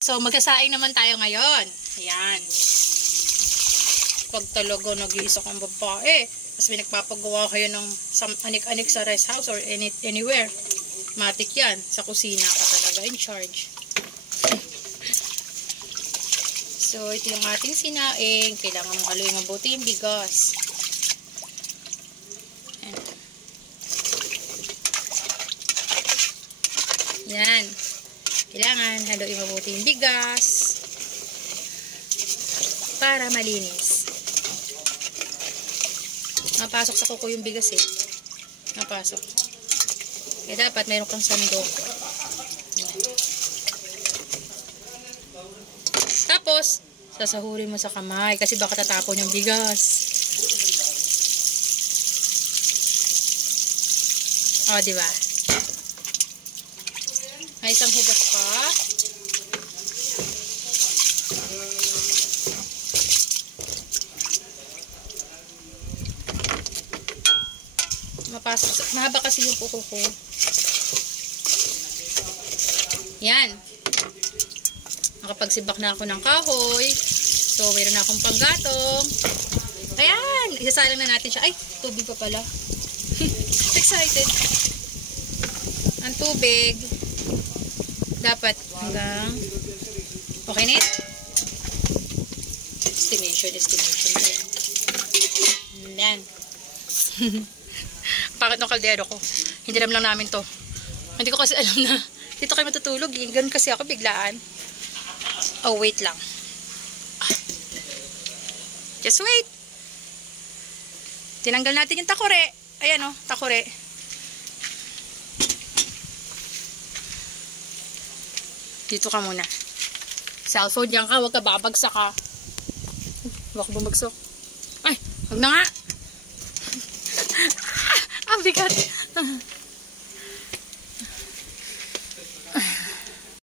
So, magsasaing naman tayo ngayon. Ayan. Pag talaga nag-iisa kang babae, tapos may nagpapagawa kayo ng anik-anik sa rest house or anywhere. Matik yan. Sa kusina ka talaga in charge. So, ito yung ating sinaing. Kailangan mong haluin mabuti yung bigas. Yan. Kailangan haluin mabuti yung bigas para malinis. Napasok sa kuko yung bigas eh. Napasok. Kaya dapat mayroon kang sandok. Yan. Tapos, sasahurin mo sa kamay kasi baka tatapon yung bigas. O, diba? May isang hugas pa. Mahaba kasi yung kuko ko. Yan. Nakapagsibak na ako ng kahoy. So, mayroon na akong panggatong. Ayan! Isasalang na natin siya. Ay, tubig pa pala. Excited. Ang tubig. Dapat hanggang okay na ito. Estimation. Yan. Bakit ng kaldero ko? Hindi alam lang namin to. Hindi ko kasi alam na dito kayo matutulog. Ganun kasi ako biglaan. Oh, wait lang. Just wait. Tinanggal natin yung takore. Ayan o, takore. Dito ka muna. Cellphone yan ka, huwag ka babagsak ka. Huwag ka bumagsak. Ay, huwag na nga. Ang bigat.